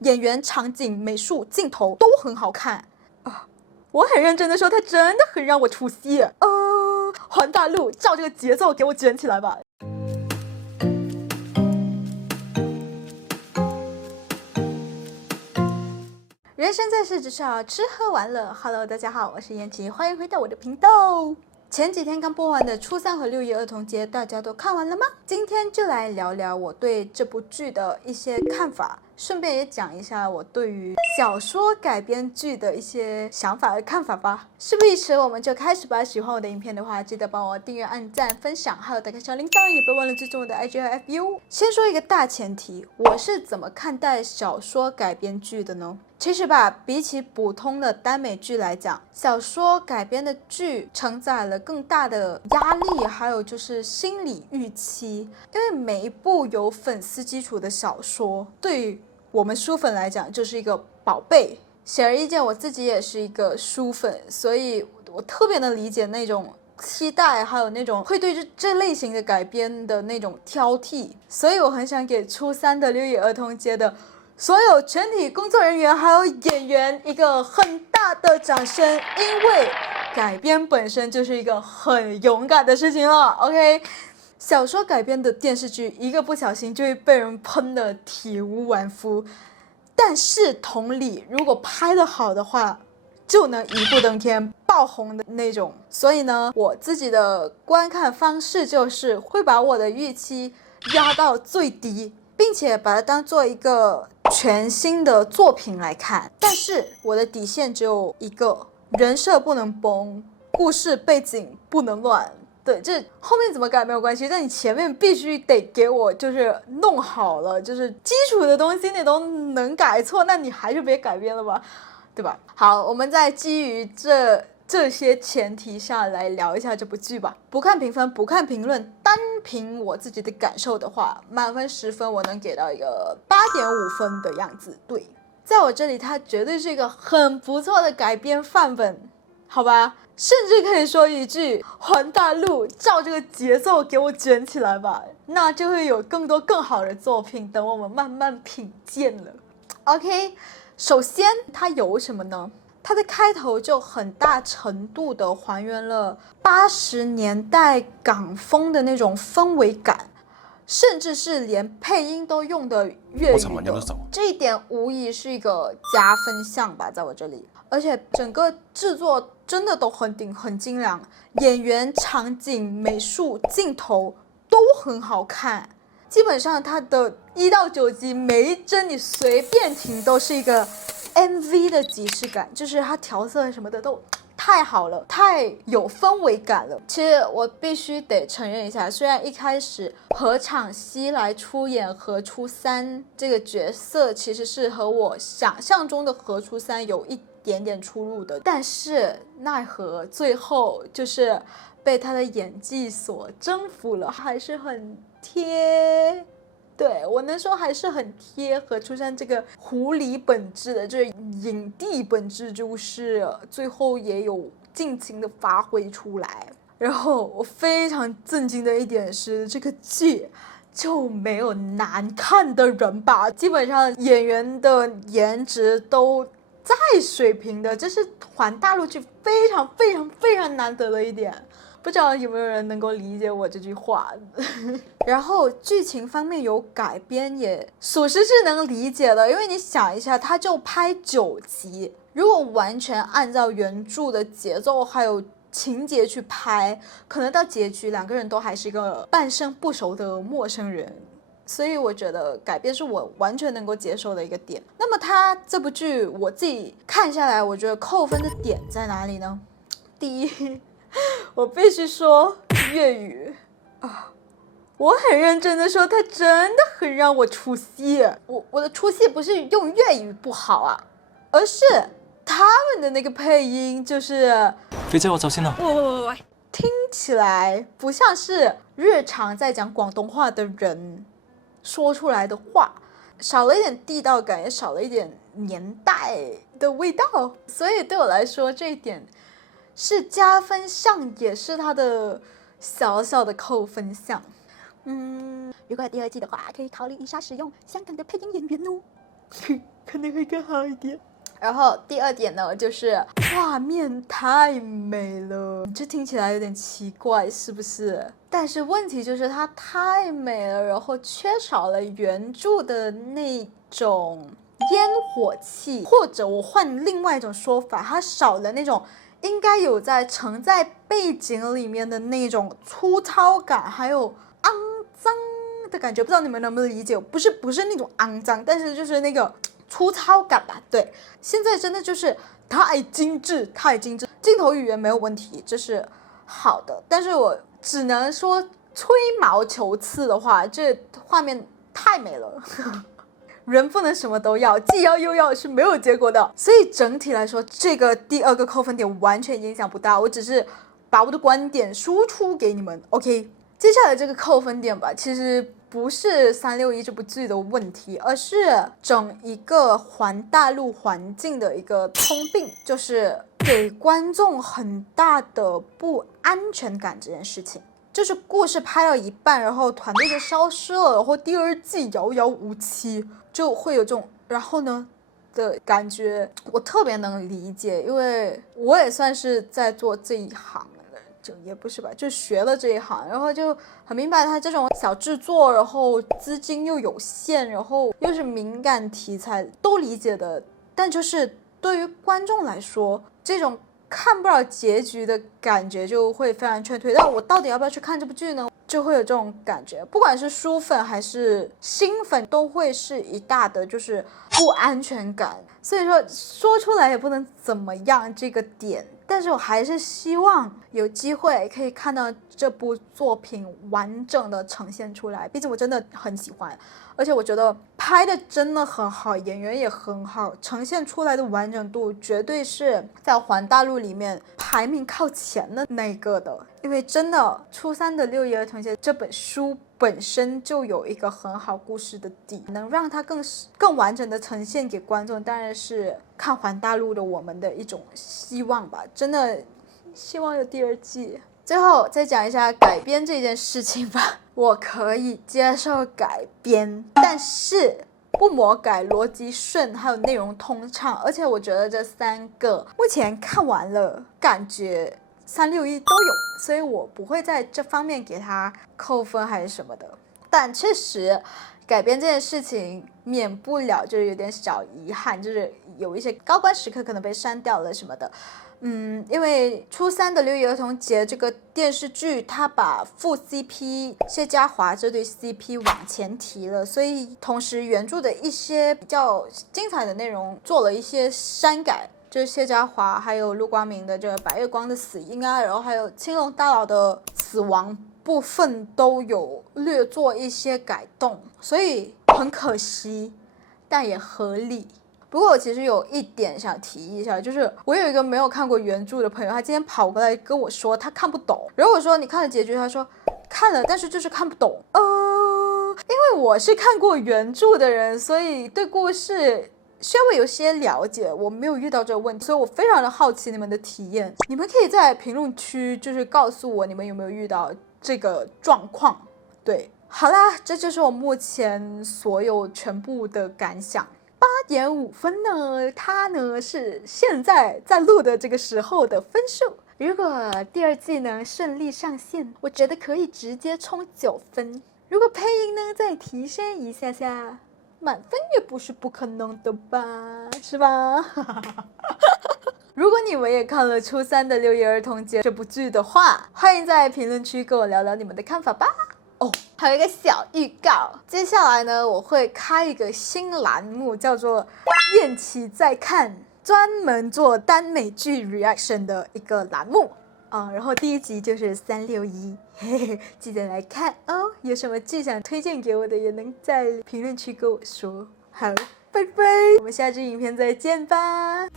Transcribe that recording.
演员、场景、美术、镜头都很好看啊。我很认真的说，它真的很让我出戏。环大陆，照这个节奏给我卷起来吧。人生在世只需要吃喝玩乐。Hello， 大家好，我是妍琪，欢迎回到我的频道。前几天刚播完的初三和6一儿童节，大家都看完了吗？今天就来聊聊我对这部剧的一些看法，顺便也讲一下我对于小说改编剧的一些想法和看法吧。事不宜迟，我们就开始吧。喜欢我的影片的话，记得帮我订阅、按赞、分享，还有打开小铃铛，也别忘了追踪我的 IG 和 FB。先说一个大前提，我是怎么看待小说改编剧的呢？其实吧，比起普通的耽美剧来讲，小说改编的剧承载了更大的压力，还有就是心理预期。因为每一部有粉丝基础的小说，对于我们书粉来讲就是一个宝贝。显而易见，我自己也是一个书粉，所以我特别能理解那种期待，还有那种会对这类型的改编的那种挑剔。所以我很想给初三的6一儿童节的所有全体工作人员还有演员一个很大的掌声，因为改编本身就是一个很勇敢的事情了。 OK， 小说改编的电视剧一个不小心就会被人喷得体无完肤，但是同理，如果拍得好的话就能一步登天爆红的那种。所以呢，我自己的观看方式就是会把我的预期压到最低，并且把它当做一个全新的作品来看。但是我的底线只有一个，人设不能崩，故事背景不能乱。对，这后面怎么改没有关系，但你前面必须得给我就是弄好了，就是基础的东西你都能改错，那你还是别改编了吧，对吧？好，我们再基于这些前提下来聊一下这部剧吧。不看评分，不看评论，单凭我自己的感受的话，满分10分我能给到一个8.5分的样子。对，在我这里它绝对是一个很不错的改编范本，好吧，甚至可以说一句，环大陆，照这个节奏给我卷起来吧，那就会有更多更好的作品等我们慢慢品鉴了。 OK， 首先它有什么呢？它的开头就很大程度的还原了80年代港风的那种氛围感，甚至是连配音都用的粤语的，这一点无疑是一个加分项吧，在我这里。而且整个制作真的都很顶，很精良，演员、场景、美术、镜头都很好看。基本上它的1到9集每一帧你随便停都是一个 MV 的即视感，就是它调色什么的都太好了，太有氛围感了。其实我必须得承认一下，虽然一开始何昶希来出演何初三这个角色其实是和我想象中的何初三有一点点出入的，但是奈何最后就是被他的演技所征服了，还是很贴。对，我能说还是很贴何初三这个狐狸本质的，就是影帝本质，就是最后也有尽情的发挥出来。然后我非常震惊的一点是，这个剧就没有难看的人吧，基本上演员的颜值都在水平的，这是环大陆剧非常非常非常难得的一点。不知道有没有人能够理解我这句话。然后剧情方面有改编也属实是能理解的，因为你想一下，它就拍9集，如果完全按照原著的节奏还有情节去拍，可能到结局2个人都还是一个半生不熟的陌生人。所以我觉得改编是我完全能够接受的一个点。那么它这部剧我自己看下来，我觉得扣分的点在哪里呢？第一，我必须说粤语啊，我很认真的说，它真的很让我出戏。我的出戏不是用粤语不好啊，而是他们的那个配音就是肥仔，我走先啦。喂，听起来不像是日常在讲广东话的人说出来的话，少了一点地道感，也少了一点年代的味道。所以对我来说，这一点是加分项，也是它的小小的扣分项。如果第2季的话，可以考虑一下使用香港的配音演员哦。可能会更好一点。然后第二点呢，就是画面太美了，这听起来有点奇怪，是不是？但是问题就是它太美了，然后缺少了原著的那种烟火气，或者我换另外一种说法，它少了那种应该有在承在背景里面的那种粗糙感，还有肮脏的感觉。不知道你们能不能理解？不是那种肮脏，但是就是那个粗糙感吧。对，现在真的就是太精致，镜头语言没有问题，这是好的。但是我只能说吹毛求疵的话，这画面太美了。人不能什么都要，既要又要是没有结果的。所以整体来说，这个第二个扣分点完全影响不大，我只是把我的观点输出给你们。OK， 接下来这个扣分点吧，其实不是361这部剧的问题，而是整一个环大陆环境的一个通病，就是给观众很大的不安全感这件事情。就是故事拍到一半，然后团队就消失了，然后第二季遥遥无期，就会有这种然后呢的感觉。我特别能理解，因为我也算是在做这一行的，就也不是吧，就学了这一行，然后就很明白他这种小制作，然后资金又有限，然后又是敏感题材，都理解的。但就是对于观众来说，这种看不了结局的感觉就会非常劝退。但我到底要不要去看这部剧呢？就会有这种感觉，不管是书粉还是新粉，都会是一大的就是不安全感。所以说出来也不能怎么样这个点，但是我还是希望有机会可以看到这部作品完整的呈现出来，毕竟我真的很喜欢，而且我觉得拍的真的很好，演员也很好，呈现出来的完整度绝对是在环大陆里面排名靠前的那个的。因为真的初三的六一儿童节这本书本身就有一个很好故事的底，能让它更完整的呈现给观众，当然是看环大陆的我们的一种希望吧，真的希望有第二季。最后再讲一下改编这件事情吧，我可以接受改编，但是不魔改，逻辑顺，还有内容通畅。而且我觉得这3个目前看完了，感觉361都有，所以我不会在这方面给他扣分还是什么的。但确实改编这件事情免不了就是有点小遗憾，就是有一些高光时刻可能被删掉了什么的。因为初三的六一儿童节这个电视剧，它把副 CP 谢家华这对 CP 往前提了，所以同时原著的一些比较精彩的内容做了一些删改，就是谢家华还有陆光明的这个白月光的死因啊，然后还有青龙大佬的死亡部分都有略做一些改动，所以很可惜，但也合理。不过我其实有一点想提一下，就是我有一个没有看过原著的朋友，他今天跑过来跟我说他看不懂，然后我说你看了结局，他说看了，但是就是看不懂。因为我是看过原著的人，所以对故事稍微有些了解，我没有遇到这个问题，所以我非常的好奇你们的体验。你们可以在评论区就是告诉我你们有没有遇到这个状况。对，好啦，这就是我目前所有全部的感想。8.5分呢，它呢是现在在录的这个时候的分数。如果第二季呢顺利上线，我觉得可以直接冲9分。如果配音呢再提升一下下，满分也不是不可能的吧，是吧？如果你们也看了初三的六一儿童节这部剧的话，欢迎在评论区跟我聊聊你们的看法吧。还有一个小预告，接下来呢我会开一个新栏目，叫做燕琪在看，专门做耽美剧 reaction 的一个栏目然后第1集就是361，嘿嘿，记得来看哦。有什么剧想推荐给我的，也能在评论区跟我说。好，拜拜，我们下支影片再见吧。